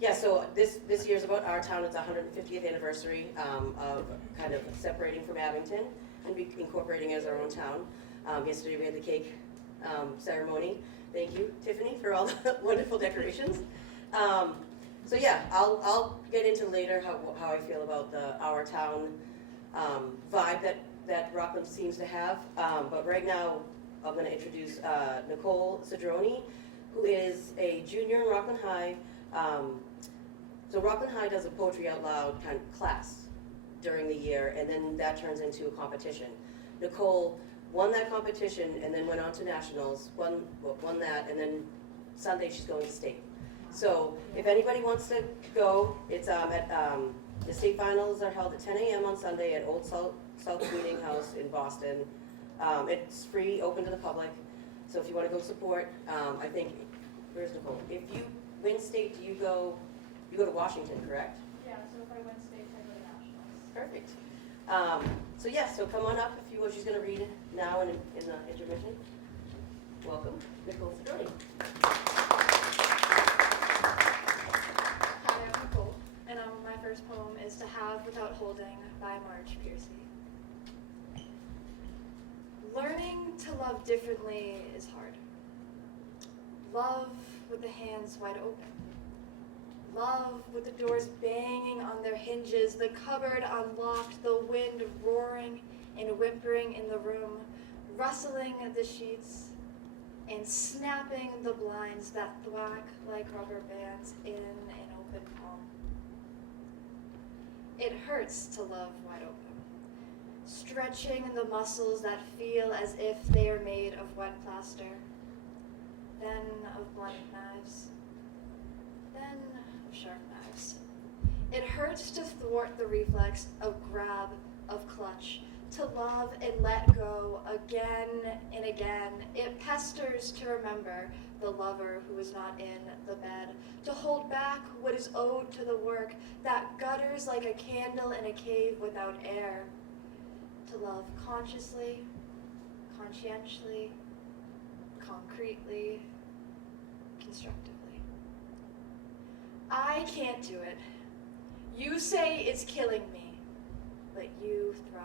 Yeah, so this year's about our town. It's 150th anniversary of kind of separating from Abington and incorporating it as our own town. Yesterday we had the cake ceremony. Thank you, Tiffany, for all the wonderful decorations. So yeah, I'll get into later how I feel about our town vibe that Rockland seems to have. But right now, I'm going to introduce Nicole Cedrone, who is a junior in Rockland High. So Rockland High does a poetry out loud kind of class during the year, and then that turns into a competition. Nicole won that competition and then went on to nationals, won that, and then Sunday she's going to state. So if anybody wants to go, it's the state finals are held at 10 a.m. on Sunday at Old South Meeting House in Boston. It's free, open to the public. So if you want to go support, I think, where's Nicole? If you win state, you go to Washington, correct? Yeah, so if I win state, I go to nationals. Perfect. So yeah, so come on up if you will. She's going to read now in the intermission. Welcome, Nicole Cedrone. Hi, I'm Nicole, and my first poem is To Have Without Holding by Marge Piercy. Learning to love differently is hard. Love with the hands wide open. Love with the doors banging on their hinges, the cupboard unlocked, the wind roaring and whimpering in the room, rustling the sheets and snapping the blinds that thwack like rubber bands in an open palm. It hurts to love wide open, stretching the muscles that feel as if they are made of wet plaster, then of blunt knives, then of sharp knives. It hurts to thwart the reflex of grab, of clutch, to love and let go again and again. It pesters to remember the lover who is not in the bed, to hold back what is owed to the work that gutters like a candle in a cave without air, to love consciously, conscientiously, concretely, constructively. I can't do it. You say it's killing me, but you thrive.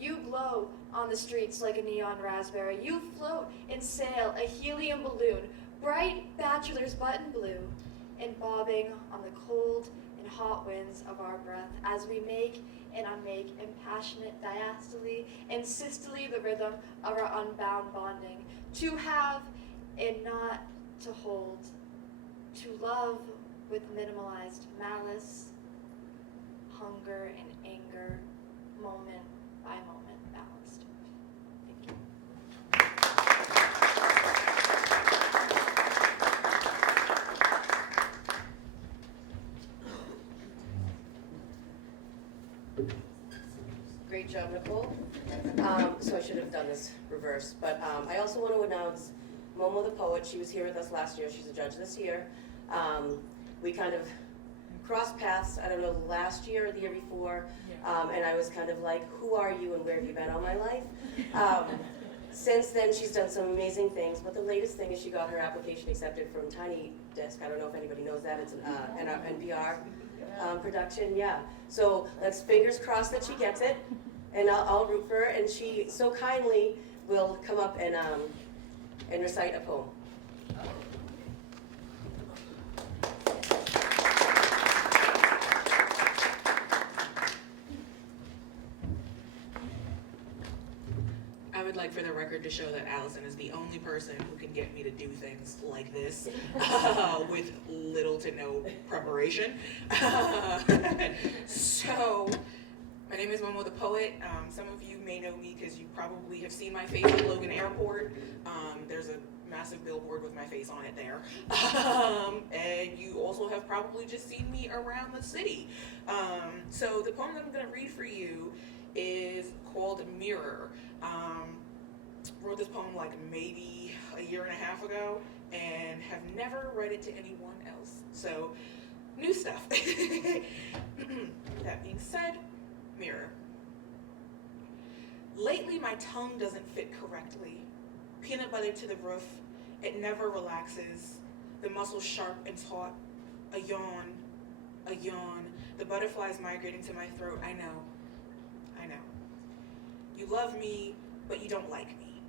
You glow on the streets like a neon raspberry. You float and sail a helium balloon, bright bachelor's button blue, and bobbing on the cold and hot winds of our breath as we make and unmake in passionate diastole and systole the rhythm of our unbound bonding. To have and not to hold. To love with minimalized malice, hunger and anger, moment by moment balanced. Thank you. Great job, Nicole. So I should have done this reverse, but I also want to announce Momo the poet. She was here with us last year. She's a judge this year. We kind of crossed paths, I don't know, last year or the year before, and I was kind of like, who are you and where have you been all my life? Since then, she's done some amazing things, but the latest thing is she got her application accepted from Tiny Desk. I don't know if anybody knows that. It's an NPR production, yeah. So let's fingers crossed that she gets it, and I'll root for her, and she so kindly will come up and recite a poem. I would like for the record to show that Allison is the only person who can get me to do things like this with little to no preparation. So, my name is Momo the Poet. Some of you may know me because you probably have seen my face at Logan Airport. There's a massive billboard with my face on it there. And you also have probably just seen me around the city. So the poem that I'm going to read for you is called Mirror. Wrote this poem like maybe a year and a half ago and have never read it to anyone else. So, new stuff. That being said, Mirror. Lately my tongue doesn't fit correctly. Peanut butter to the roof, it never relaxes. the muscles sharp and taut. A yawn, a yawn, the butterflies migrating to my throat. I know. You love me, but you don't like me.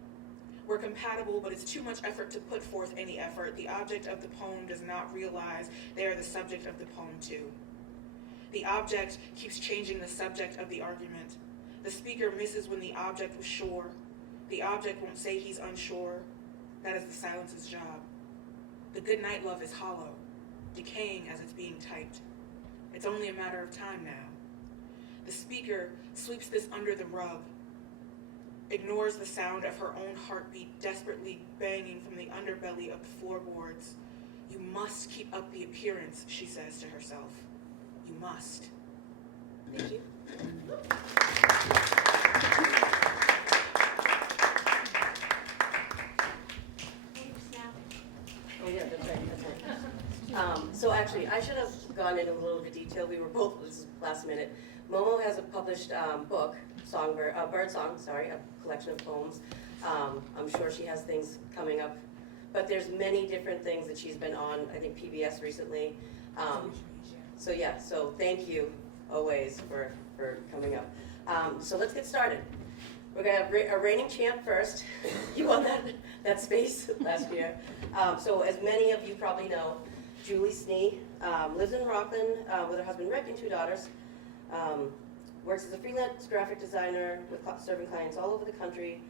We're compatible, but it's too much effort to put forth any effort. The object of the poem does not realize they are the subject of the poem too. The object keeps changing the subject of the argument. The speaker misses when the object was sure. The object won't say he's unsure. That is the silence's job. The goodnight love is hollow, decaying as it's being typed. It's only a matter of time now. The speaker sweeps this under the rug, ignores the sound of her own heartbeat desperately banging from the underbelly of the floorboards. You must keep up the appearance, she says to herself. You must. Thank you. Oh yeah, that's right. So actually, I should have gone into a little bit of detail. We were both, this is last minute. Momo has a published book, bird song, a collection of poems. I'm sure she has things coming up, but there's many different things that she's been on, I think PBS recently. So thank you always for coming up. So let's get started. We're gonna have a reigning champ first. You won that space last year. So as many of you probably know, Julie Snee lives in Rockland with her husband Rick and 2 daughters. Works as a freelance graphic designer with serving clients all over the country.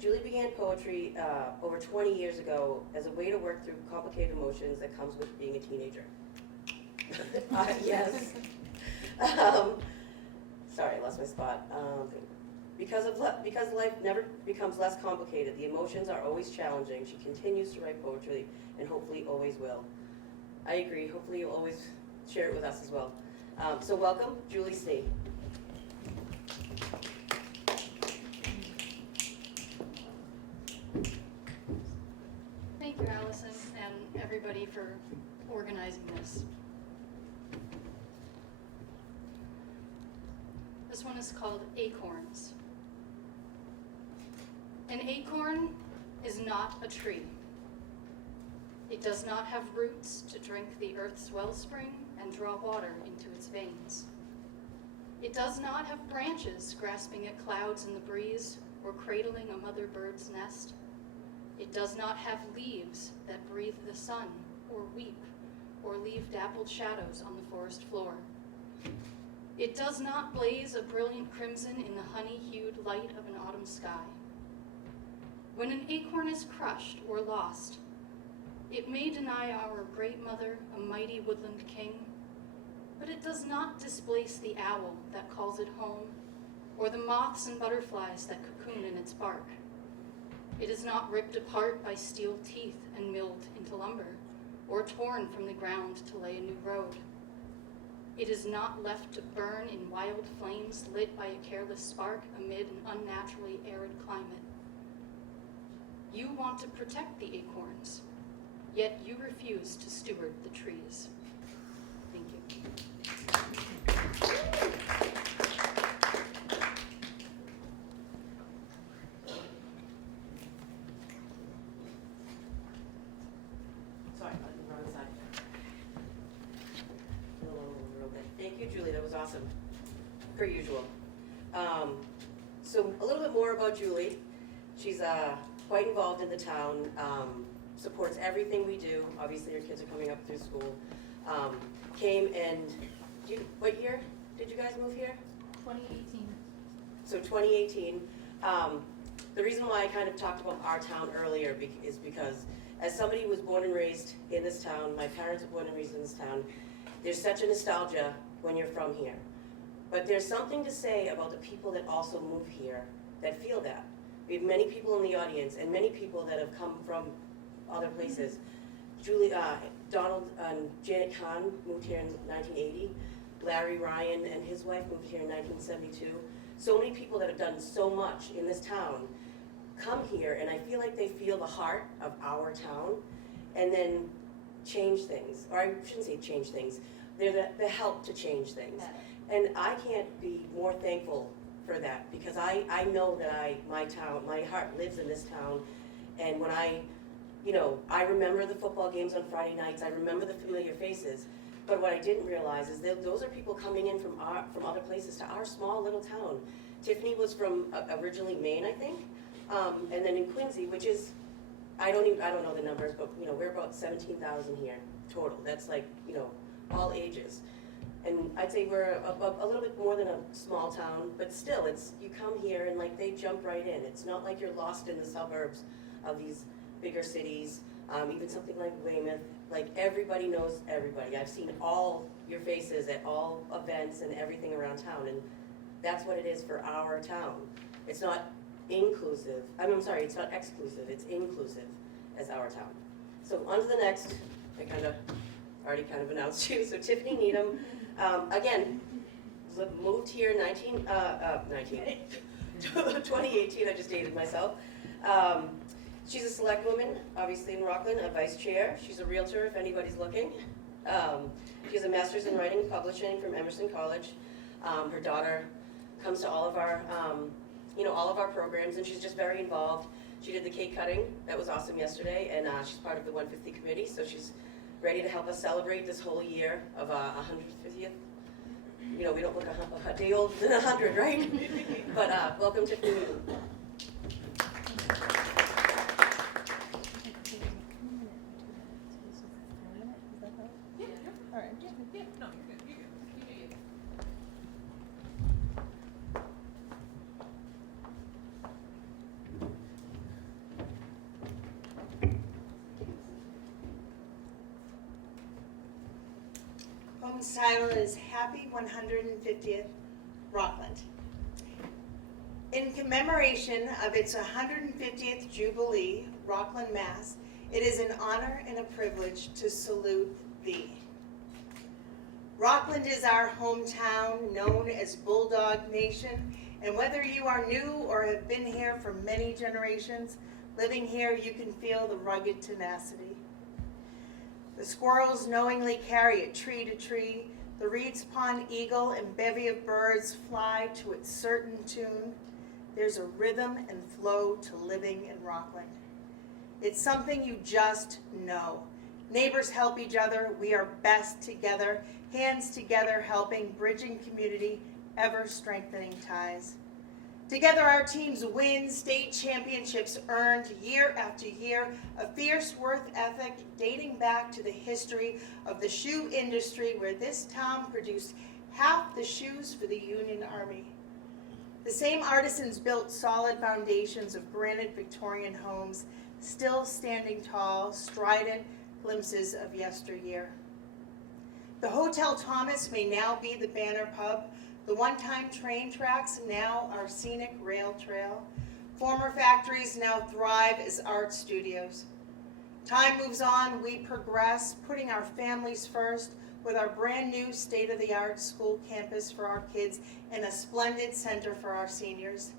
Julie began poetry over 20 years ago as a way to work through complicated emotions that comes with being a teenager. Yes. Sorry, I lost my spot. Because life never becomes less complicated, the emotions are always challenging. She continues to write poetry and hopefully always will. I agree. Hopefully you'll always share it with us as well. So welcome, Julie Snee. Thank you, Allison, and everybody for organizing this. This one is called Acorns. An acorn is not a tree. It does not have roots to drink the earth's wellspring and draw water into its veins. It does not have branches grasping at clouds in the breeze or cradling a mother bird's nest. It does not have leaves that breathe the sun or weep or leave dappled shadows on the forest floor. It does not blaze a brilliant crimson in the honey-hued light of an autumn sky. When an acorn is crushed or lost, it may deny our great mother a mighty woodland king, but it does not displace the owl that calls it home, or the moths and butterflies that cocoon in its bark. It is not ripped apart by steel teeth and milled into lumber, or torn from the ground to lay a new road. It is not left to burn in wild flames lit by a careless spark amid an unnaturally arid climate. You want to protect the acorns, yet you refuse to steward the trees. Thank you. Sorry, I was on the wrong side. Real bit. Thank you, Julie. That was awesome, per usual. So a little bit more about Julie. She's quite involved in the town, supports everything we do. Obviously, your kids are coming up through school. Came and, what year did you guys move here? 2018. So 2018. The reason why I kind of talked about our town earlier is because as somebody who was born and raised in this town, my parents were born and raised in this town, there's such a nostalgia when you're from here. But there's something to say about the people that also move here that feel that. We have many people in the audience and many people that have come from other places. Donald and Janet Kahn moved here in 1980. Larry Ryan and his wife moved here in 1972. So many people that have done so much in this town come here, and I feel like they feel the heart of our town and then change things. Or I shouldn't say change things. They're the help to change things. And I can't be more thankful for that because I know that my heart lives in this town, and when I you know, I remember the football games on Friday nights, I remember the familiar faces, but what I didn't realize is that those are people coming in from other places to our small little town. Tiffany was from originally Maine, I think, and then in Quincy, which is, I don't know the numbers, but you know, we're about 17,000 here total. That's like, you know, all ages. And I'd say we're a little bit more than a small town, but still, it's, you come here and like they jump right in. It's not like you're lost in the suburbs of these bigger cities, even something like Weymouth. Like everybody knows everybody. I've seen all your faces at all events and everything around town, and that's what it is for our town. It's not inclusive, I'm sorry, it's not exclusive, it's inclusive as our town. So on to the next, I already announced you. So Tiffany Needham, again, moved here 2018, I just dated myself. She's a select woman, obviously in Rockland, a vice chair. She's a realtor if anybody's looking. She has a master's in writing and publishing from Emerson College. Her daughter comes to all of our, all of our programs, and she's just very involved. She did the cake cutting, that was awesome yesterday, and she's part of the 150 committee, so she's ready to help us celebrate this whole year of 150th. You know, we don't look a day older than 100, right? But welcome to Tiffany. Home's title is Happy 150th Rockland. In commemoration of its 150th Jubilee, Rockland, Mass., it is an honor and a privilege to salute thee. Rockland is our hometown, known as Bulldog Nation, and whether you are new or have been here for many generations, living here you can feel the rugged tenacity. The squirrels knowingly carry it tree to tree. The reed's pond eagle and bevy of birds fly to its certain tune. There's a rhythm and flow to living in Rockland. It's something you just know. Neighbors help each other. We are best together, hands together, helping, bridging community, ever strengthening ties. Together our teams win state championships earned year after year, a fierce work ethic dating back to the history of the shoe industry, where this town produced half the shoes for the Union Army. The same artisans built solid foundations of granite Victorian homes, still standing tall, strident glimpses of yesteryear. The Hotel Thomas may now be the banner pub. The one-time train tracks now are scenic rail trail. Former factories now thrive as art studios. Time moves on, we progress, putting our families first with our brand new state-of-the-art school campus for our kids and a splendid center for our seniors.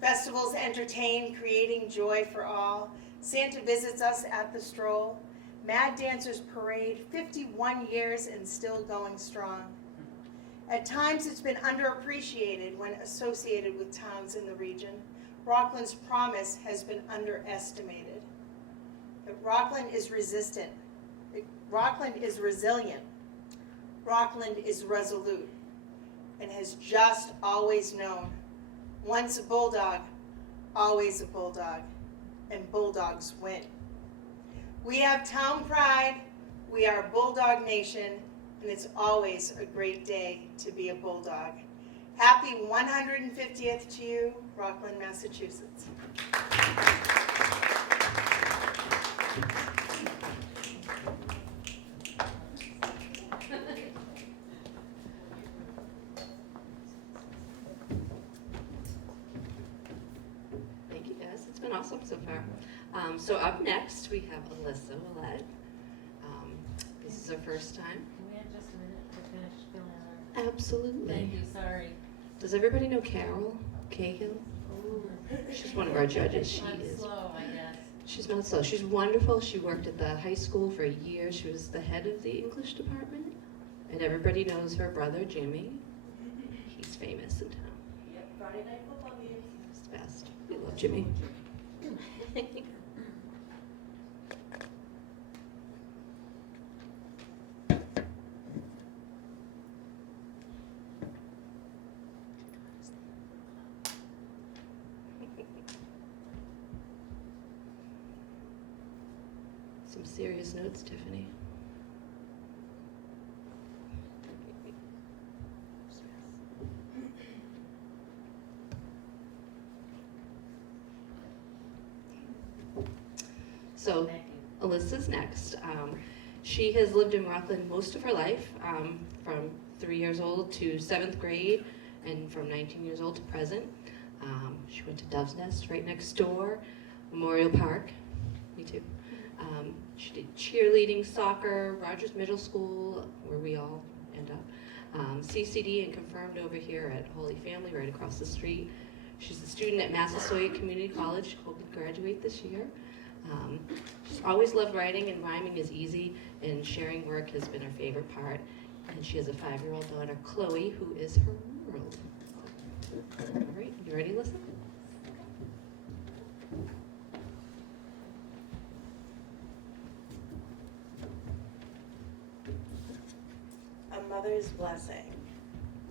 Festivals entertain, creating joy for all. Santa visits us at the stroll. Mad Dancers Parade, 51 years and still going strong. At times it's been underappreciated when associated with towns in the region. Rockland's promise has been underestimated. But Rockland is resistant. Rockland is resilient. Rockland is resolute and has just always known. Once a bulldog, always a bulldog, and bulldogs win. We have town pride, we are Bulldog Nation, and it's always a great day to be a Bulldog. Happy 150th to you, Rockland, Massachusetts. Thank you guys, it's been awesome so far. So up next, we have Alyssa Willett. This is her first time. Can we have just a minute to finish filling out Absolutely. Thank you, sorry. Does everybody know Carol Cahill? She's one of our judges. She I'm is. slow, I guess. She's not slow. She's wonderful. She worked at the high school for a year. She was the head of the English department. And everybody knows her brother, Jimmy. He's famous in town. Yep, Friday night football game. He's the best. We love Jimmy. Some serious notes, Tiffany. So, Alyssa's next. She has lived in Rockland most of her life, from 3 years old to 7th grade, and from 19 years old to present. She went to Dove's Nest right next door, Memorial Park, me too. She did cheerleading, soccer, Rogers Middle School, where we all end up, CCD, and confirmed over here at Holy Family right across the street. She's a student at Massasoit Community College, hoping to graduate this year. She's always loved writing, and rhyming is easy, and sharing work has been her favorite part. And she has a 5-year-old daughter, Chloe, who is her world. All right, you ready, Alyssa? A mother's blessing.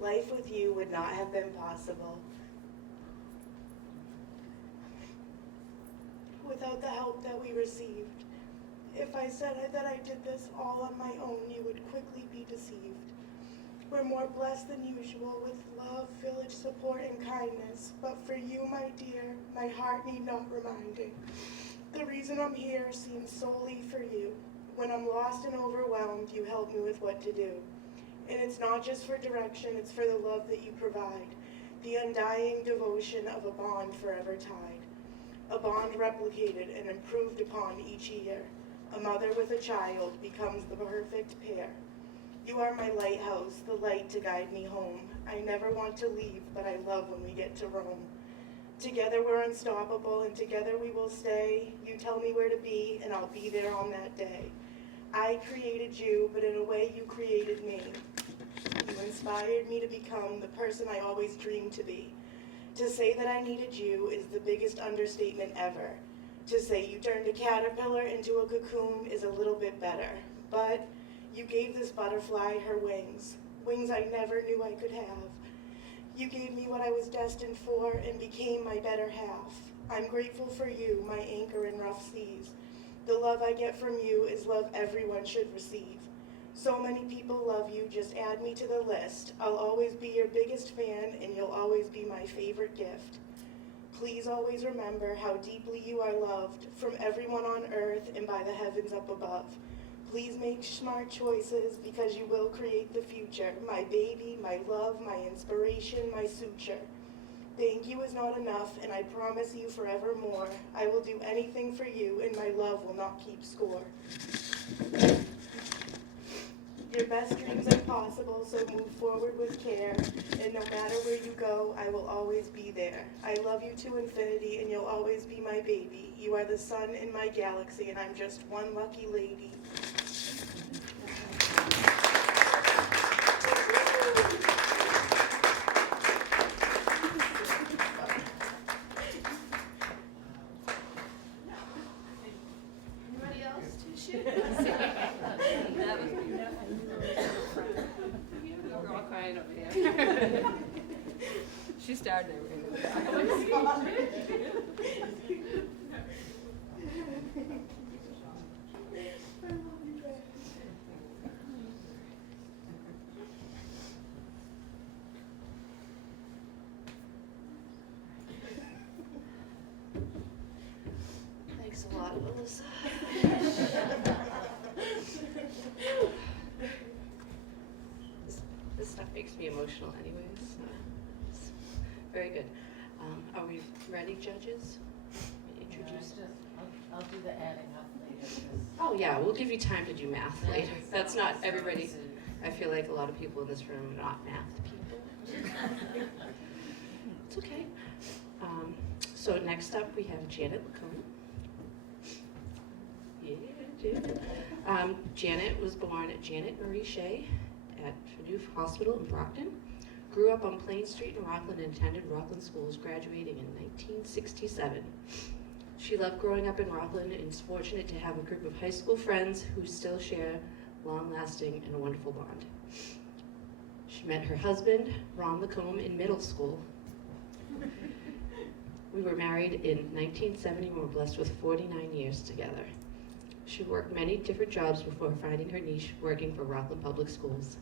Life with you would not have been possible without the help that we received. If I said that I did this all on my own, you would quickly be deceived. We're more blessed than usual with love, village support, and kindness. But for you, my dear, my heart need not reminding. The reason I'm here seems solely for you. When I'm lost and overwhelmed, you help me with what to do. And it's not just for direction, it's for the love that you provide. The undying devotion of a bond forever tied. A bond replicated and improved upon each year. A mother with a child becomes the perfect pair. You are my lighthouse, the light to guide me home. I never want to leave, but I love when we get to roam. Together we're unstoppable, and together we will stay. You tell me where to be, and I'll be there on that day. I created you, but in a way you created me. You inspired me to become the person I always dreamed to be. To say that I needed you is the biggest understatement ever. To say you turned a caterpillar into a cocoon is a little bit better. But you gave this butterfly her wings, wings I never knew I could have. You gave me what I was destined for and became my better half. I'm grateful for you, my anchor in rough seas. The love I get from you is love everyone should receive. So many people love you, just add me to the list. I'll always be your biggest fan, and you'll always be my favorite gift. Please always remember how deeply you are loved from everyone on earth and by the heavens up above. Please make smart choices because you will create the future. My baby, my love, my inspiration, my suture. Thank you is not enough, and I promise you forevermore. I will do anything for you, and my love will not keep score. Your best dreams are possible, so move forward with care. And no matter where you go, I will always be there. I love you to infinity, and you'll always be my baby. You are the sun in my galaxy, and I'm just one lucky lady. Anybody else to shoot? We're all crying over here. She started it. Thanks a lot, Alyssa. This stuff makes me emotional anyways. It's very good. Are we ready, judges? Introduce. I'll do the adding up later. 'Cause Oh yeah, we'll give you time to do math that later. is That's not everybody. so- I feel like a lot of people in this room are not math people. It's okay. So next up we have Janet Lacone. Yeah, Janet. Janet was born Janet Marie Shea at Phaneuf Hospital in Brockton. Grew up on Plain Street in Rockland and attended Rockland schools, graduating in 1967. She loved growing up in Rockland and is fortunate to have a group of high school friends who still share long-lasting and a wonderful bond. She met her husband, Ron Lacombe, in middle school. We were married in 1970 and were blessed with 49 years together. She worked many different jobs before finding her niche working for Rockland Public Schools.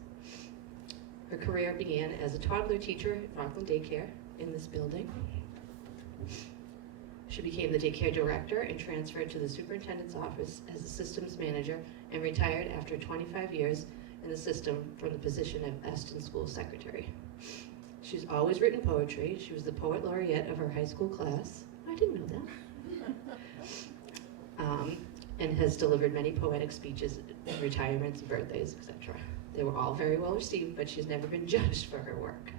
Her career began as a toddler teacher at Rockland Daycare in this building. She became the daycare director and transferred to the superintendent's office as a systems manager and retired after 25 years in the system from the position of Eston School Secretary. She's always written poetry. She was the poet laureate of her high school class. I didn't know that. And has delivered many poetic speeches at retirements, birthdays, etc. They were all very well received, but she's never been judged for her work.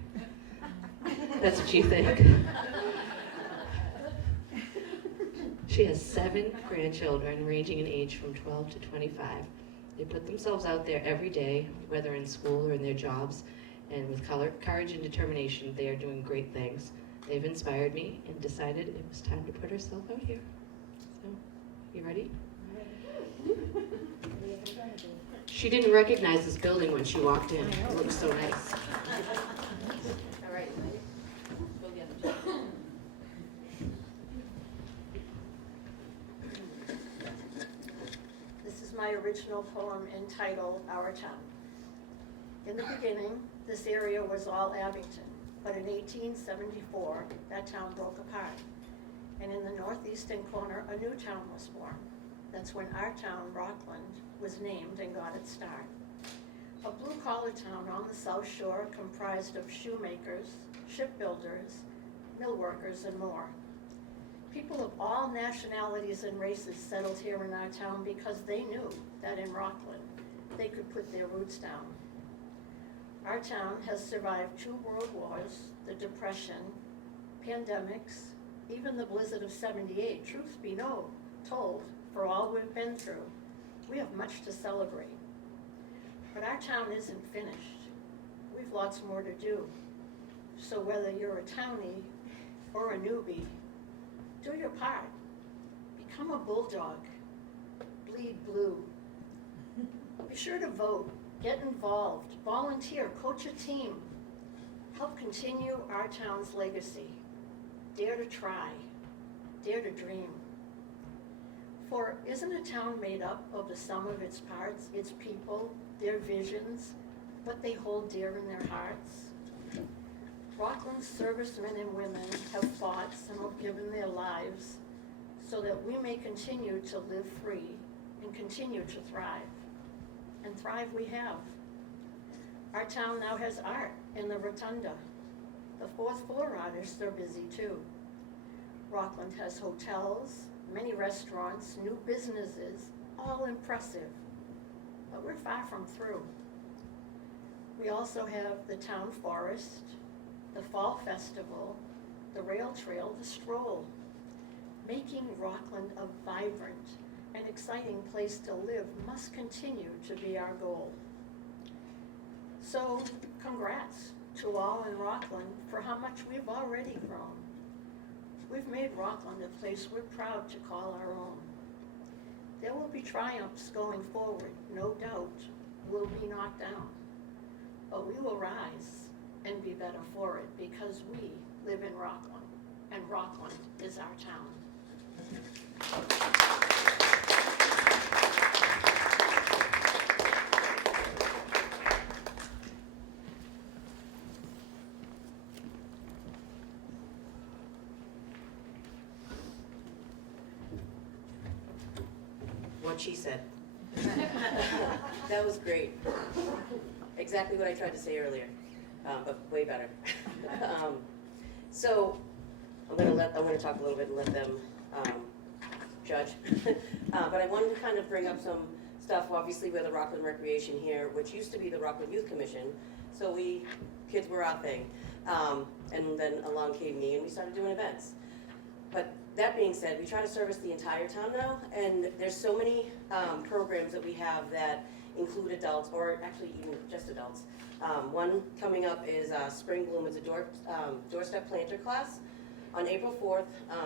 That's what you think. She has 7 grandchildren ranging in age from 12 to 25. They put themselves out there every day, whether in school or in their jobs, and with courage and determination, they are doing great things. They've inspired me and decided it was time to put herself out here. So, you ready? She didn't recognize this building when she walked in. It looked so nice. All right, go get it. This is my original poem entitled Our Town. In the beginning, this area was all Abington, but in 1874, that town broke apart. And in the northeastern corner, a new town was born. That's when our town, Rockland, was named and got its start. A blue-collar town on the South Shore comprised of shoemakers, shipbuilders, mill workers, and more. People of all nationalities and races settled here in our town because they knew that in Rockland, they could put their roots down. Our town has survived 2 world wars, the Depression, pandemics, even the blizzard of '78. Truth be told, for all we've been through, we have much to celebrate. But our town isn't finished. We've lots more to do. So whether you're a townie or a newbie, do your part. Become a bulldog. Bleed blue. Be sure to vote. Get involved. Volunteer. Coach a team. Help continue our town's legacy. Dare to try. Dare to dream. For isn't a town made up of the sum of its parts, its people, their visions, what they hold dear in their hearts? Rockland's servicemen and women have fought, some have given their lives, so that we may continue to live free and continue to thrive. And thrive we have. Our town now has art in the rotunda. The 4th floor artists are busy too. Rockland has hotels, many restaurants, new businesses, all impressive. But we're far from through. We also have the town forest, the fall festival, the rail trail, the stroll. Making Rockland a vibrant and exciting place to live must continue to be our goal. So, congrats to all in Rockland for how much we've already grown. We've made Rockland a place we're proud to call our own. There will be triumphs going forward, no doubt. We'll be knocked down. But we will rise and be better for it because we live in Rockland, and Rockland is our town. What she said. That was great. Exactly what I tried to say earlier, but way better. So I'm gonna talk a little bit and let them judge. But I wanted to kind of bring up some stuff. Obviously, we're the Rockland Recreation here, which used to be the Rockland Youth Commission. So kids were our thing. And then along came me and we started doing events. But that being said, we try to service the entire town now, and there's so many programs that we have that include adults, or actually even just adults. One coming up is Spring Bloom. It's a doorstep planter class on April 4th,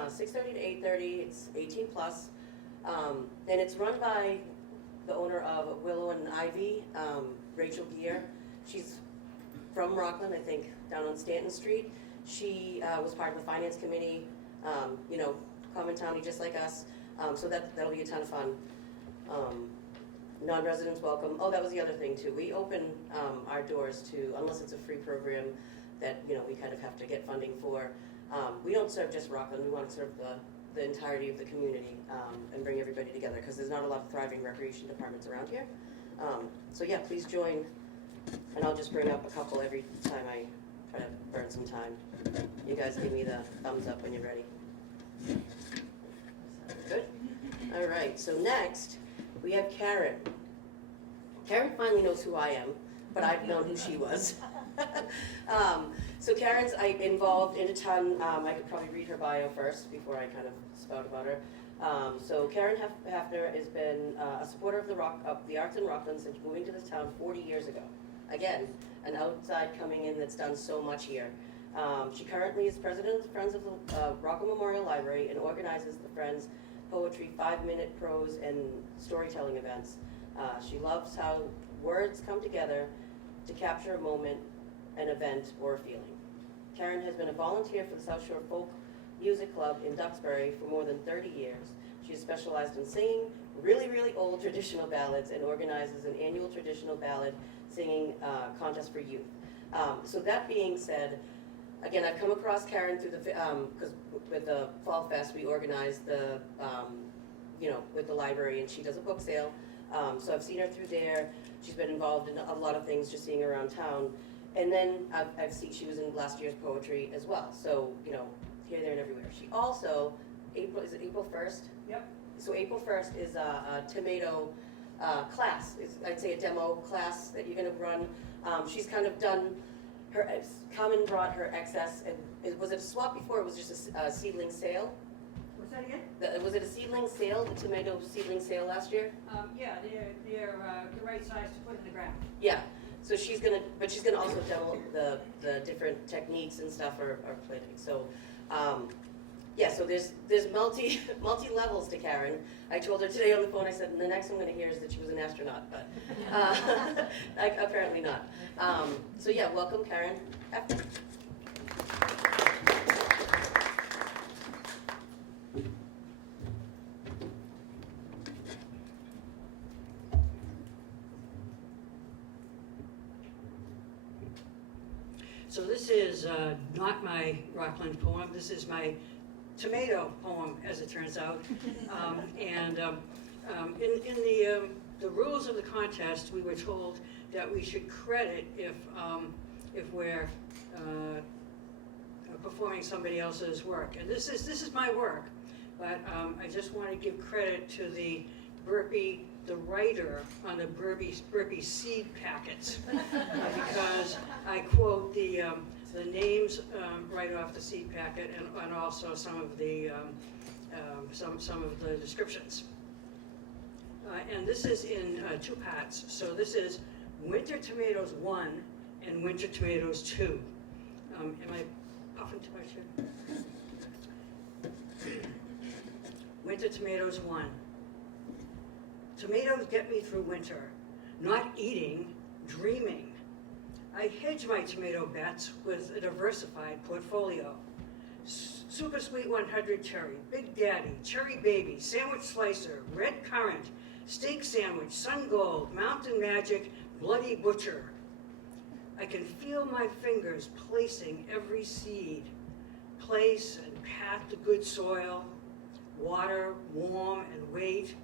6:30 to 8:30. It's 18 plus, and it's run by the owner of Willow and Ivy, Rachel Gear. She's from Rockland, I think, down on Stanton Street. She was part of the finance committee. Common townie just like us, so that'll be a ton of fun. Non-residents welcome. Oh, that was the other thing too. We open our doors to, unless it's a free program that, you know, we kind of have to get funding for. We don't serve just Rockland. We want to serve the entirety of the community and bring everybody together because there's not a lot of thriving recreation departments around here. So yeah, please join. And I'll just bring up a couple every time I try to burn some time. You guys give me the thumbs up when you're ready. Good? All right, so next we have Karen. Karen finally knows who I am, but I've known who she was. So Karen's involved in a ton. I could probably read her bio first before I kind of spout about her. So Karen Hafner has been a supporter of the arts in Rockland since moving to this town 40 years ago. Again, an outside coming in that's done so much here. She currently is president of the Friends of the Rockland Memorial Library and organizes the Friends poetry 5-minute prose and storytelling events. She loves how words come together to capture a moment, an event, or a feeling. Karen has been a volunteer for the South Shore Folk Music Club in Duxbury for more than 30 years. She has specialized in singing really, really old traditional ballads and organizes an annual traditional ballad singing contest for youth. So that being said, again, I've come across Karen through the, because with the Fall Fest, we organized the, with the library, and she does a book sale. So I've seen her through there. She's been involved in a lot of things, just seeing her around town. And then I've seen she was in last year's poetry as well. So, here, there, and everywhere. She also, is it April 1st? Yep. So April 1st is a tomato class. I'd say a demo class that you're going to run. She's kind of done her, come and brought her excess. And was it a swap before, or was it just a seedling sale? What's that again? Was it a seedling sale, the tomato seedling sale last year? Yeah, they're the right size to put in the ground. Yeah. So she's gonna also demo the different techniques and stuff are planting. So, yeah. So there's multi levels to Karen. I told her today on the phone. I said the next I'm going to hear is that she was an astronaut, but apparently not. So yeah, welcome, Karen. So this is not my Rockland poem. This is my tomato poem, as it turns out. In the rules of the contest, we were told that we should credit if we're performing somebody else's work. And this is my work, but I just want to give credit to the writer on the Burpee seed packets, because I quote the names right off the seed packet, and also some of the descriptions. And this is in 2 parts. So this is Winter Tomatoes 1 and Winter Tomatoes 2. Am I puffing too much here? Winter Tomatoes 1. Tomatoes get me through winter, not eating, dreaming. I hedge my tomato bets with a diversified portfolio. Super Sweet 100 Cherry, Big Daddy, Cherry Baby, Sandwich Slicer, Red Currant, Steak Sandwich, Sun Gold, Mountain Magic, Bloody Butcher. I can feel my fingers placing every seed. Place and pat the good soil, water, warm, and wait.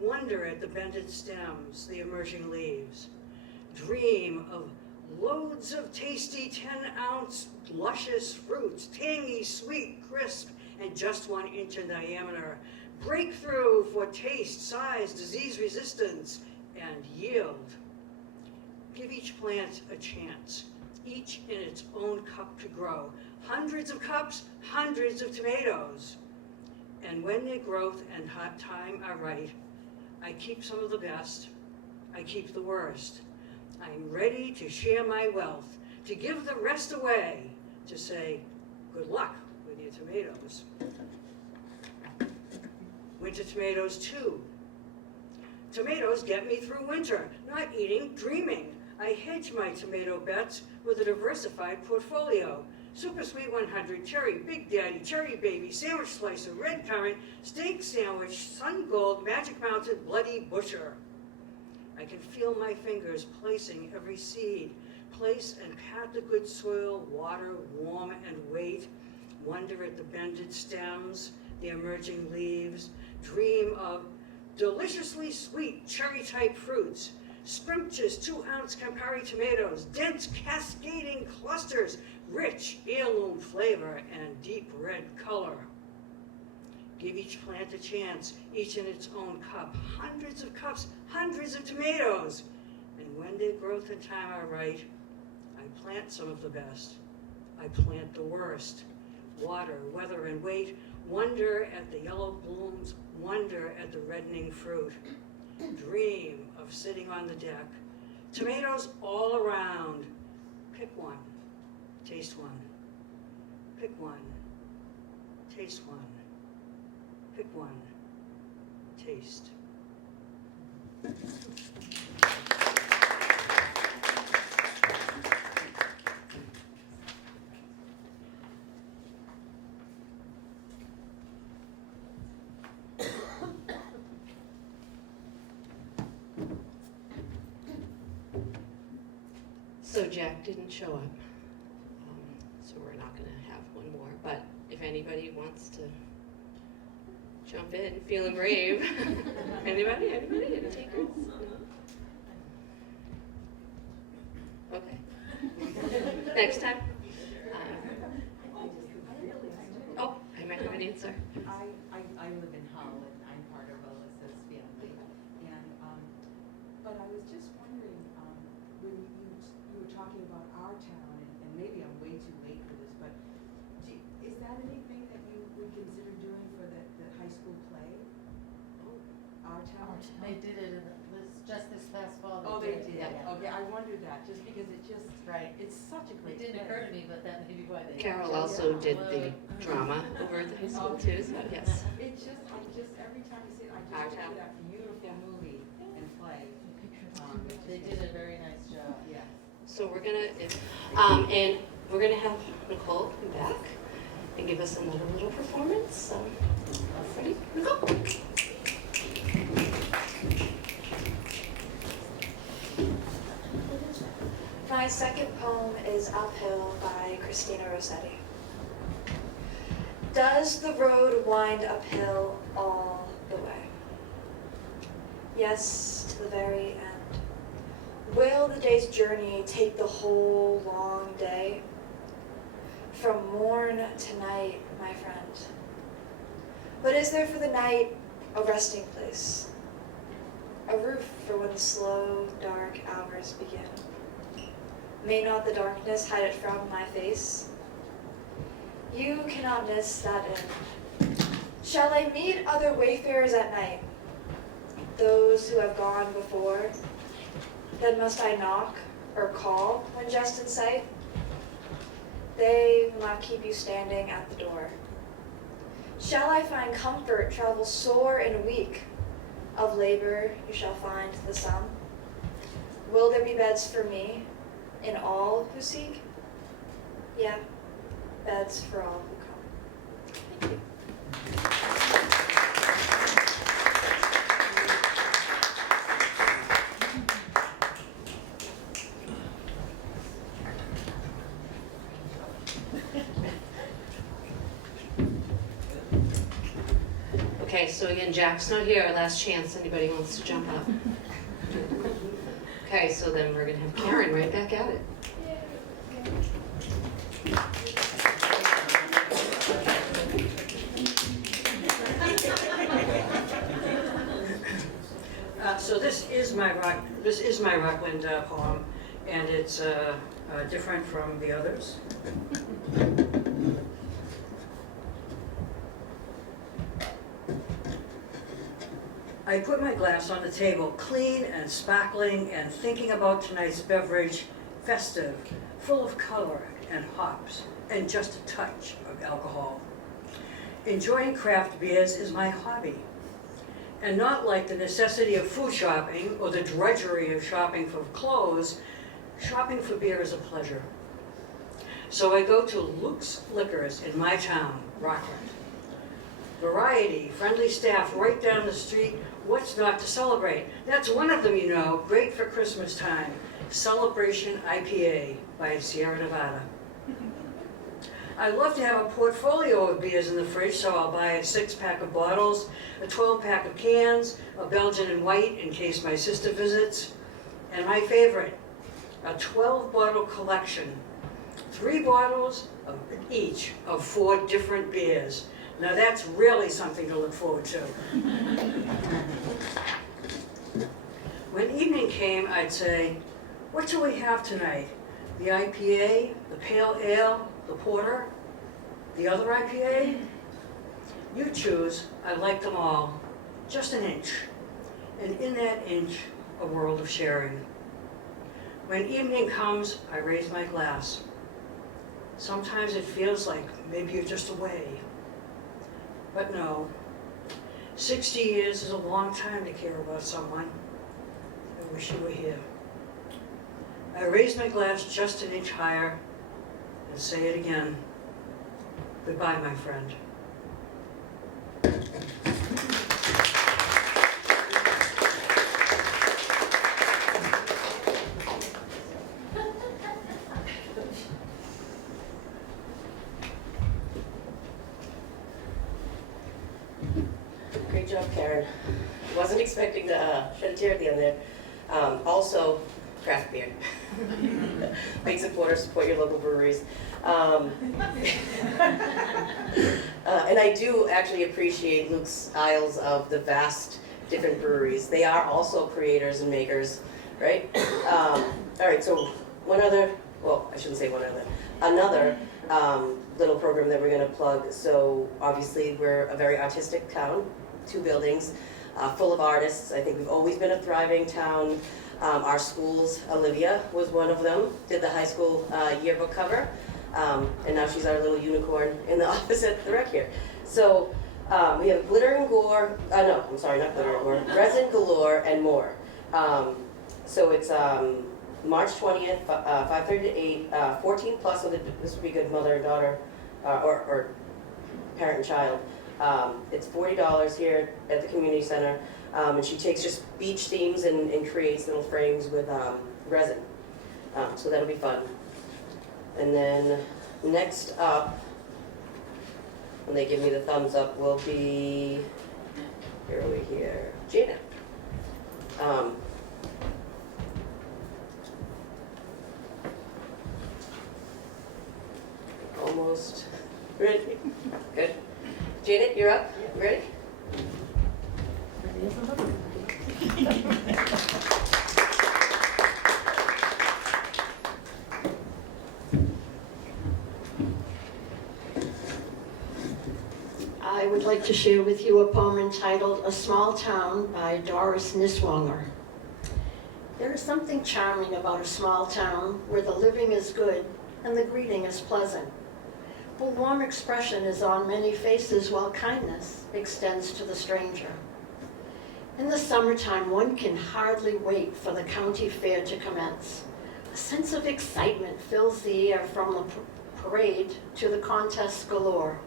Wonder at the bended stems, the emerging leaves. Dream of loads of tasty 10-ounce luscious fruits, tangy, sweet, crisp, and just 1 inch in diameter. Breakthrough for taste, size, disease resistance, and yield. Give each plant a chance, each in its own cup to grow. Hundreds of cups, hundreds of tomatoes. And when their growth and time are right, I keep some of the best, I keep the worst. I'm ready to share my wealth, to give the rest away, to say, good luck with your tomatoes. Winter Tomatoes 2. Tomatoes get me through winter, not eating, dreaming. I hedge my tomato bets with a diversified portfolio. Super Sweet 100 Cherry, Big Daddy, Cherry Baby, Sandwich Slicer, Red Currant, Steak Sandwich, Sun Gold, Magic Mountain, Bloody Busher. I can feel my fingers placing every seed. Place and pat the good soil, water, warm and wait. Wonder at the bended stems, the emerging leaves. Dream of deliciously sweet cherry-type fruits. Scrumptious 2-ounce Campari tomatoes, dense cascading clusters, rich heirloom flavor and deep red color. Give each plant a chance, each in its own cup. Hundreds of cups, hundreds of tomatoes. And when their growth and time are right, I plant some of the best. I plant the worst. Water, weather, and wait. Wonder at the yellow blooms, wonder at the reddening fruit. Dream of sitting on the deck. Tomatoes all around. Pick one, taste one. Pick one, taste one. Pick one, taste. So Jack didn't show up, so we're not gonna have one more, but if anybody wants to jump in, feeling brave. Anybody, any takers? No? Okay. Next time. Oh, I might have an answer. I live in Hull and I'm part of Alyssa's family. And, but I was just wondering, when you were talking about our town, and maybe I'm way too late for this, but is that anything that you would consider doing for the high school play? Our town? They did it just this past fall. Oh, they did? Yeah. Okay, I wondered that, just because it just, Right. it's such a It great didn't play. occur to me, but that may be why they. Carol also did the drama over at the high school too, so yes. It just, every time you see it, I Our just town. picture that beautiful movie and play. They did a very nice job. Yeah. So we're gonna, and we're gonna have Nicole come back and give us another little performance, so, ready, Nicole? My second poem is Uphill by Christina Rossetti. Does the road wind uphill all the way? Yes, to the very end. Will the day's journey take the whole long day? From morn to night, my friend. But is there for the night a resting place? A roof for when the slow, dark hours begin? May not the darkness hide it from my face? You cannot miss that inn. Shall I meet other wayfarers at night? Those who have gone before? Then must I knock or call when just in sight? They will not keep you standing at the door. Shall I find comfort, travel sore and weak? Of labor you shall find the sum. Will there be beds for me in all who seek? Yeah, beds for all who come. Thank you. Okay, so again, Jack's not here, last chance, anybody wants to jump up? Okay, so then we're gonna have Karen right back at it. So this is my Rockland poem, and it's different from the others. I put my glass on the table, clean and sparkling, and thinking about tonight's beverage, festive, full of color and hops, and just a touch of alcohol. Enjoying craft beers is my hobby, and not like the necessity of food shopping or the drudgery of shopping for clothes, shopping for beer is a pleasure. So I go to Luke's Liquors in my town, Rockland. Variety, friendly staff right down the street. What's not to celebrate? That's one of them, you know, great for Christmas time. Celebration IPA by Sierra Nevada. I love to have a portfolio of beers in the fridge, so I'll buy a 6-pack of bottles, a 12-pack of cans, a Belgian and white in case my sister visits, and my favorite, a 12-bottle collection, 3 bottles of each of 4 different beers. Now that's really something to look forward to. When evening came, I'd say, what do we have tonight? The IPA, the pale ale, the porter, the other IPA? You choose. I like them all. Just an inch. And in that inch, a world of sharing. When evening comes, I raise my glass. Sometimes it feels like maybe you're just away. But no, 60 years is a long time to care about someone. I wish you were here. I raise my glass just an inch higher and say it again. Goodbye, my friend. Great job, Karen. Wasn't expecting to shed a tear at the end there. Also, craft beer. Big supporter, support your local breweries. And I do actually appreciate Luke's aisles of the vast different breweries. They are also creators and makers, right? All right, so one other, well, I shouldn't say one other, another little program that we're gonna plug. So obviously we're a very artistic town, 2 buildings, full of artists. I think we've always been a thriving town. Our schools, Olivia was one of them, did the high school yearbook cover, and now she's our little unicorn in the office at the rec here. So we have glitter and gore, no, I'm sorry, not glitter and gore, resin galore and more. So it's March 20th, 5:30 to 8, 14 plus, so this would be good mother and daughter, or parent and child. It's $40 here at the community center, and she takes just beach themes and creates little frames with resin. So that'll be fun. And then next up, when they give me the thumbs up, will be, here are we here, Janet. Almost ready. Good. Janet, you're up. Ready? I would like to share with you a poem entitled A Small Town by Doris Niswonger. There is something charming about a small town where the living is good and the greeting is pleasant. A warm expression is on many faces while kindness extends to the stranger. In the summertime, one can hardly wait for the county fair to commence. A sense of excitement fills the air from the parade to the contests galore,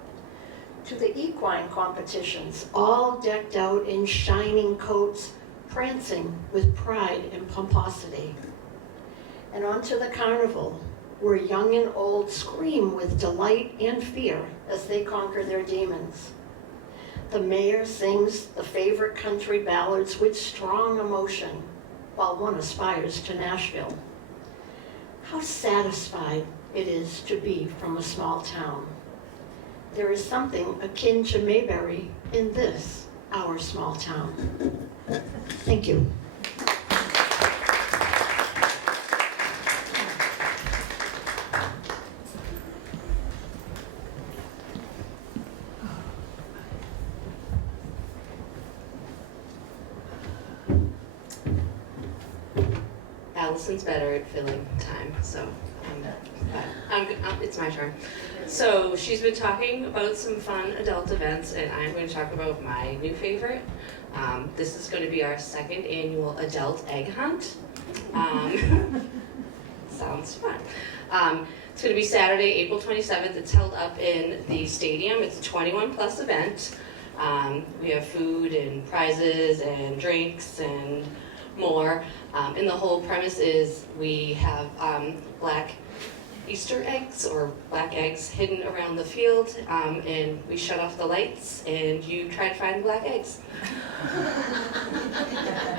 to the equine competitions, all decked out in shining coats, prancing with pride and pomposity. And onto the carnival, where young and old scream with delight and fear as they conquer their demons. The mayor sings the favorite country ballads with strong emotion, while one aspires to Nashville. How satisfied it is to be from a small town. There is something akin to Mayberry in this, our small town. Thank you. Allison's better at filling time, so it's my turn. So she's been talking about some fun adult events, and I'm going to talk about my new favorite. This is going to be our 2nd annual adult egg hunt. sounds fun. It's going to be Saturday, April 27th. It's held up in the stadium. It's a 21 plus event. We have food and prizes and drinks and more. And the whole premise is we have black Easter eggs or black eggs hidden around the field, and we shut off the lights and you try to find black eggs.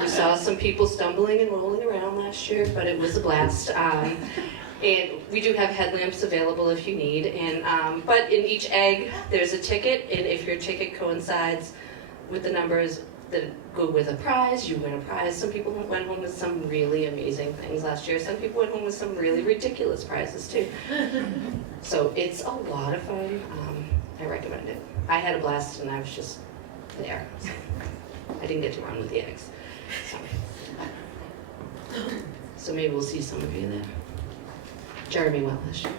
We saw some people stumbling and rolling around last year, but it was a blast. And we do have headlamps available if you need. And but in each egg, there's a ticket, and if your ticket coincides with the numbers that go with a prize, you win a prize. Some people went home with some really amazing things last year. Some people went home with some really ridiculous prizes too. So it's a lot of fun. I recommend it. I had a blast, and I was just there. I didn't get to run with the eggs. So maybe we'll see some of you there. Jeremy went last year.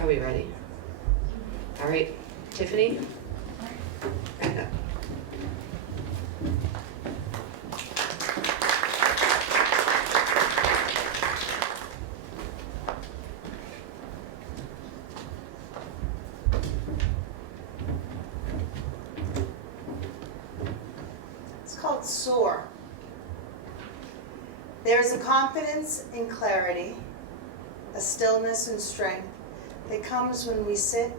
Are we ready? All right, Tiffany? Back up. It's called SOAR. There's a confidence and clarity, a stillness and strength that comes when we sit,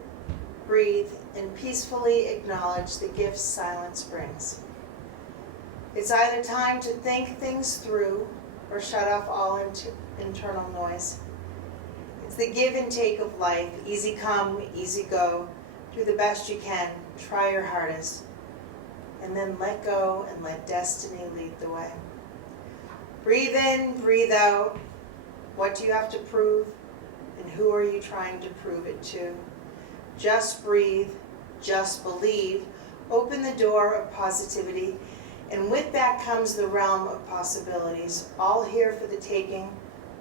breathe, and peacefully acknowledge the gifts silence brings. It's either time to think things through or shut off all internal noise. It's the give and take of life, easy come, easy go. Do the best you can, try your hardest, and then let go and let destiny lead the way. Breathe in, breathe out. What do you have to prove? And who are you trying to prove it to? Just breathe, just believe. Open the door of positivity. And with that comes the realm of possibilities, all here for the taking.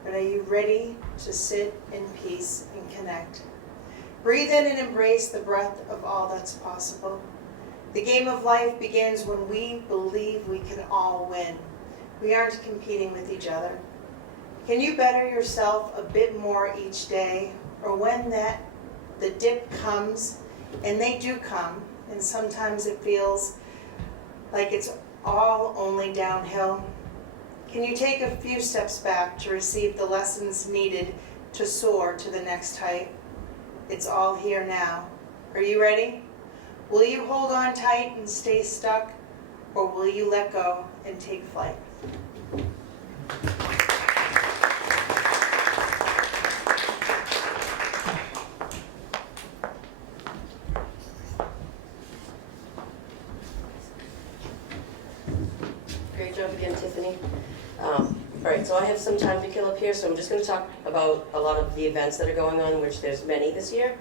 But are you ready to sit in peace and connect? Breathe in and embrace the breath of all that's possible. The game of life begins when we believe we can all win. We aren't competing with each other. Can you better yourself a bit more each day? Or when the dip comes, and they do come, and sometimes it feels like it's all only downhill. Can you take a few steps back to receive the lessons needed to soar to the next height? It's all here now. Are you ready? Will you hold on tight and stay stuck, or will you let go and take flight? Great job again, Tiffany. All right, so I have some time to kill up here, so I'm just going to talk about a lot of the events that are going on, which there's many this year.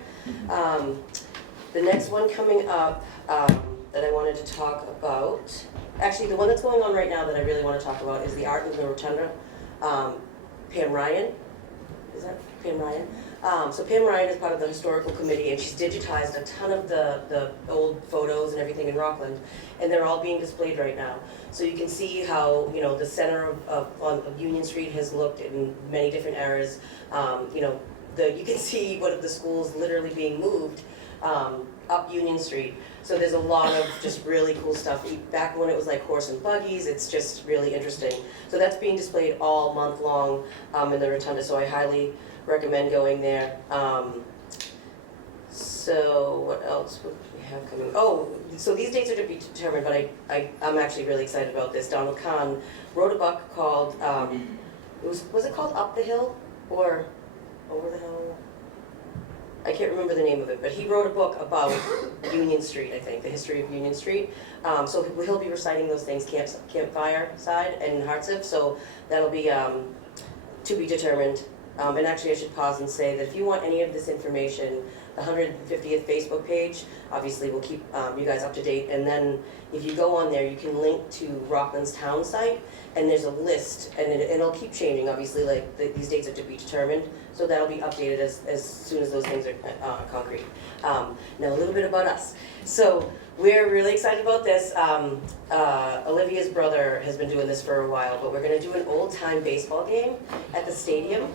The next one coming up that I wanted to talk about, actually the one that's going on right now that I really want to talk about is the Art in the Rotunda. Pam Ryan, is that Pam Ryan? So Pam Ryan is part of the historical committee, and she's digitized a ton of the old photos and everything in Rockland, and they're all being displayed right now. So you can see how, you know, the center of Union Street has looked in many different eras. You know, you can see one of the schools literally being moved up Union Street. So there's a lot of just really cool stuff. Back when it was like horse and buggies, it's just really interesting. So that's being displayed all month long in the Rotunda, so I highly recommend going there. So what else would we have coming? Oh, so these dates are to be determined, but I'm actually really excited about this. Donald Kahn wrote a book called, was it called Up the Hill or Over the Hill? I can't remember the name of it, but he wrote a book about Union Street, I think, the history of Union Street. So he'll be reciting those things, Campfire Side and Hartsiv, so that'll be to be determined. And actually I should pause and say that if you want any of this information, the 150th Facebook page, obviously will keep you guys up to date, and then if you go on there, you can link to Rockland's town site, and there's a list, and it'll keep changing, obviously, like these dates are to be determined, so that'll be updated as soon as those things are concrete. Now a little bit about us. So We're really excited about this. Olivia's brother has been doing this for a while, but we're gonna do an old-time baseball game at the stadium.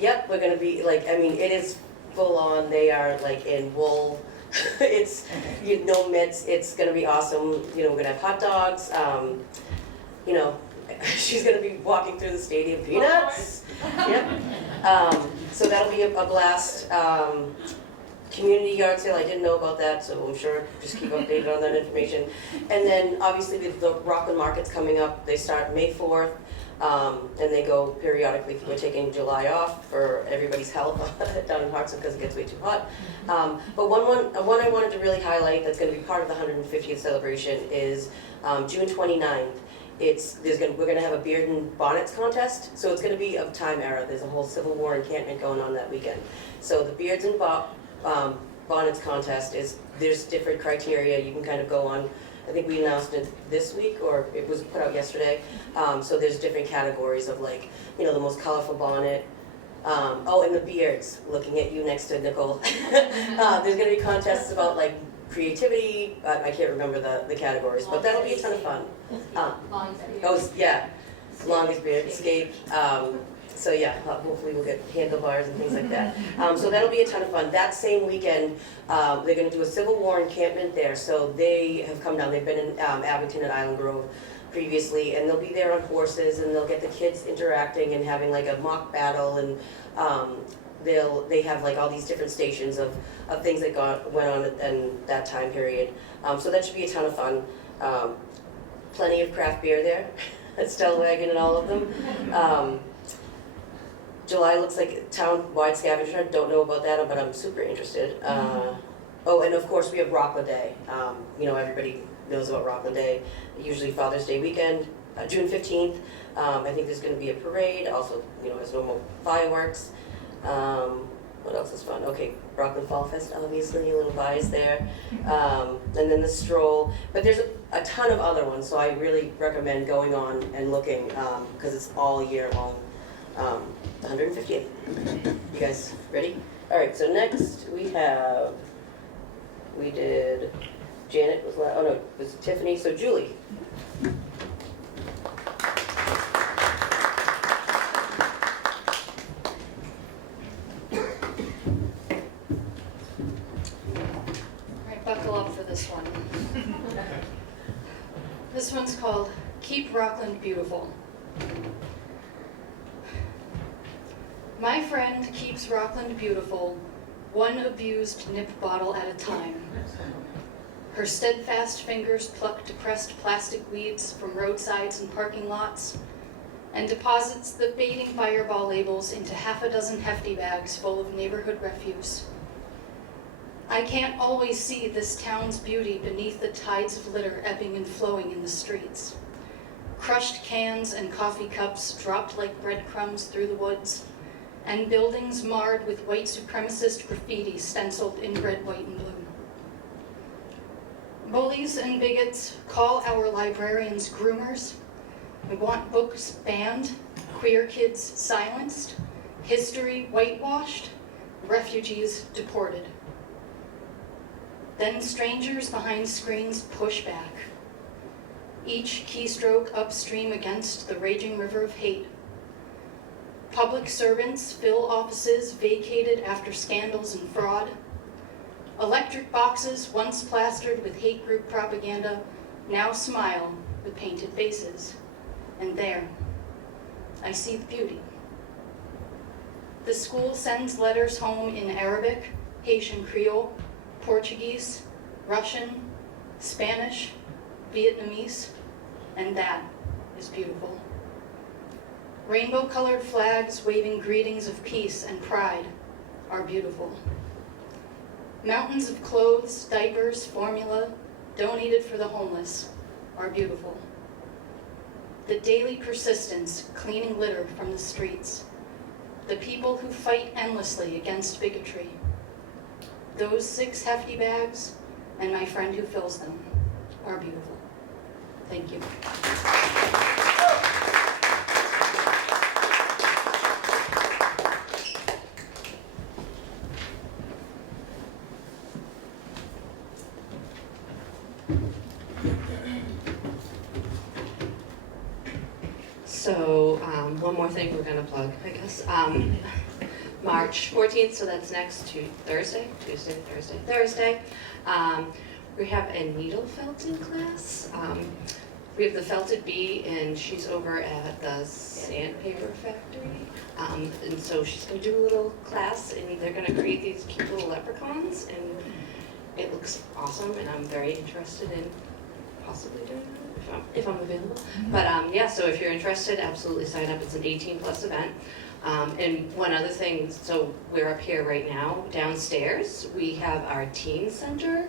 Yep, we're gonna be like, I mean, it is full on. They are like in wool. It's no mitts. It's gonna be awesome. You know, we're gonna have hot dogs. You know, she's gonna be walking through the stadium, peanuts. Yep. So that'll be a blast. Community yard sale, I didn't know about that, so I'm sure just keep updated on that information. And then obviously the Rockland market's coming up. They start May 4th, and they go periodically. We're taking July off for everybody's health down in Hartson because it gets way too hot. But one I wanted to really highlight that's going to be part of the 150th celebration is June 29th. We're gonna have a beard and bonnets contest, so it's gonna be of time era. There's a whole Civil War encampment going on that weekend. So the beards and bonnets contest there's different criteria you can kind of go on. I think we announced it this week, or it was put out yesterday. So there's different categories of like, you know, the most colorful bonnet. And the beards, looking at you next to Nicole. There's gonna be contests about like creativity. I can't remember the categories, but that'll be a ton of fun. Longest beard, escape. So yeah, hopefully we'll get handlebars and things like that. So that'll be a ton of fun. That same weekend, they're gonna do a Civil War encampment there. So they have come down, they've been in Abington and Island Grove previously, and they'll be there on horses, and they'll get the kids interacting and having like a mock battle, and they have like all these different stations of things that went on in that time period. So that should be a ton of fun. Plenty of craft beer there at Stellwagen and all of them. July looks like a town-wide scavenger hunt. Don't know about that, but I'm super interested. And of course we have Rockland Day. You know, everybody knows about Rockland Day. Usually Father's Day weekend, June 15th. I think there's going to be a parade. Also, you know, as normal, fireworks. What else is fun? Okay, Rockland Fall Fest, obviously, a little bias there. And then the stroll. But there's a ton of other ones, so I really recommend going on and looking because it's all year long. The 150th. You guys ready? All right, so next we did, Janet was last, it was Tiffany, so Julie. Alright, buckle up for this one. This one's called Keep Rockland Beautiful. My friend keeps Rockland beautiful, one abused nip bottle at a time. Her steadfast fingers pluck depressed plastic weeds from roadsides and parking lots, and deposits the baiting fireball labels into half a dozen hefty bags full of neighborhood refuse. I can't always see this town's beauty beneath the tides of litter ebbing and flowing in the streets. Crushed cans and coffee cups dropped like breadcrumbs through the woods, and buildings marred with white supremacist graffiti stenciled in red, white, and blue. Bullies and bigots call our librarians groomers. We want books banned, queer kids silenced, history whitewashed, refugees deported. Then strangers behind screens push back, each keystroke upstream against the raging river of hate. Public servants fill offices vacated after scandals and fraud. Electric boxes once plastered with hate group propaganda now smile with painted faces. And there, I see the beauty. The school sends letters home in Arabic, Haitian Creole, Portuguese, Russian, Spanish, Vietnamese, and that is beautiful. Rainbow-colored flags waving greetings of peace and pride are beautiful. Mountains of clothes, diapers, formula, donated for the homeless are beautiful. The daily persistence cleaning litter from the streets. The people who fight endlessly against bigotry. Those 6 hefty bags and my friend who fills them are beautiful. Thank you. So one more thing we're gonna plug, I guess. March 14th, so that's next to Thursday. We have a needle felting class. We have the felted bee, and she's over at the sandpaper factory. And so she's going to do a little class, and they're going to create these cute little leprechauns, and it looks awesome, and I'm very interested in possibly doing that if I'm available. But yeah, so if you're interested, absolutely sign up. It's an 18+ event. And one other thing, so we're up here right now. Downstairs, we have our teen center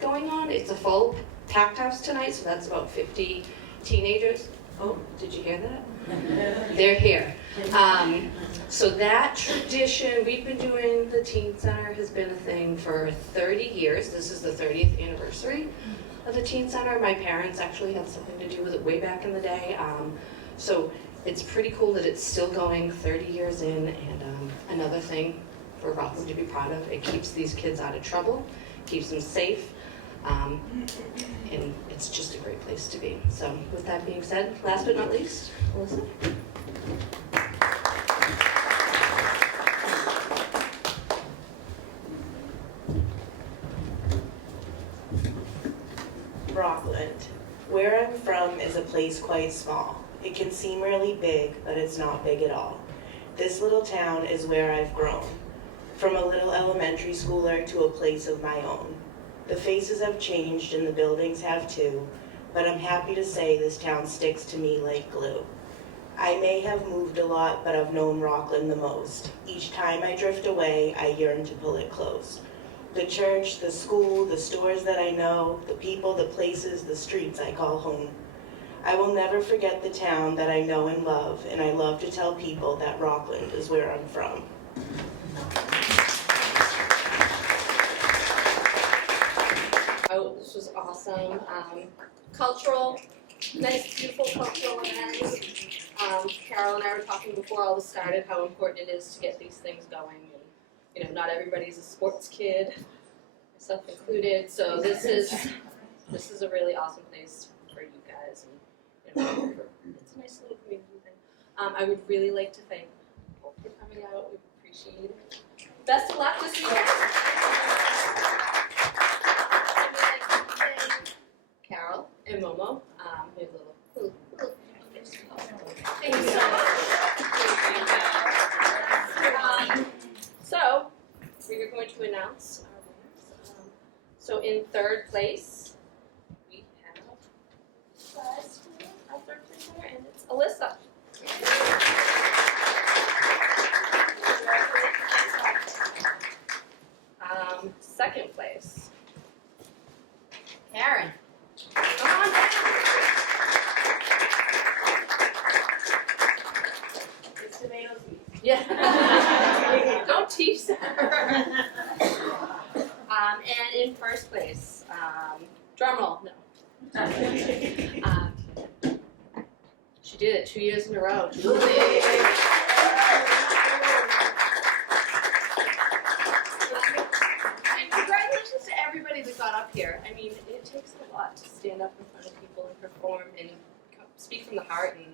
going on. It's a full packed house tonight, so that's about 50 teenagers. Oh, did you hear that? They're here. So that tradition, we've been doing, the teen center has been a thing for 30 years. This is the 30th anniversary of the teen center. My parents actually had something to do with it way back in the day. So it's pretty cool that it's still going 30 years in, and another thing for Rockland to be proud of, it keeps these kids out of trouble, keeps them safe, and it's just a great place to be. So with that being said, last but not least, Alyssa. Rockland. Where I'm from is a place quite small. It can seem really big, but it's not big at all. This little town is where I've grown, from a little elementary schooler to a place of my own. The faces have changed and the buildings have too, but I'm happy to say this town sticks to me like glue. I may have moved a lot, but I've known Rockland the most. Each time I drift away, I yearn to pull it close. The church, the school, the stores that I know, the people, the places, the streets I call home. I will never forget the town that I know and love, and I love to tell people that Rockland is where I'm from. Oh, this was awesome. Cultural, nice, beautiful cultural event. Carol and I were talking before all this started how important it is to get these things going. And, you know, not everybody's a sports kid, myself included. So this is a really awesome place for you guys, and you know, it's a nice little community thing. I would really like to thank both for coming out. We appreciate it. Best of luck this weekend. Carol and Momo, we have a little thank you so much. So we are going to announce our winners. So in third place, we have our third place winner, and it's Alyssa. Second place, Karen. Come on down. It's tomatoes. Yeah. Don't tease her. And in first place, drum roll, no. She did it 2 years in a row. And congratulations to everybody that got up here. I mean, it takes a lot to stand up in front of people and perform and speak from the heart, and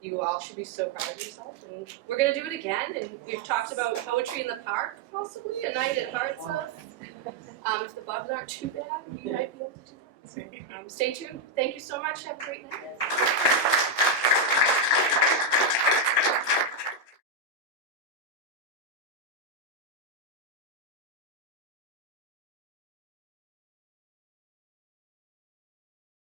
you all should be so proud of yourself. And we're going to do it again, and we've talked about poetry in the park, possibly, a night at Hearts of. If the bugs aren't too bad, you might be able to do that. So, stay tuned. Thank you so much. Have a great night.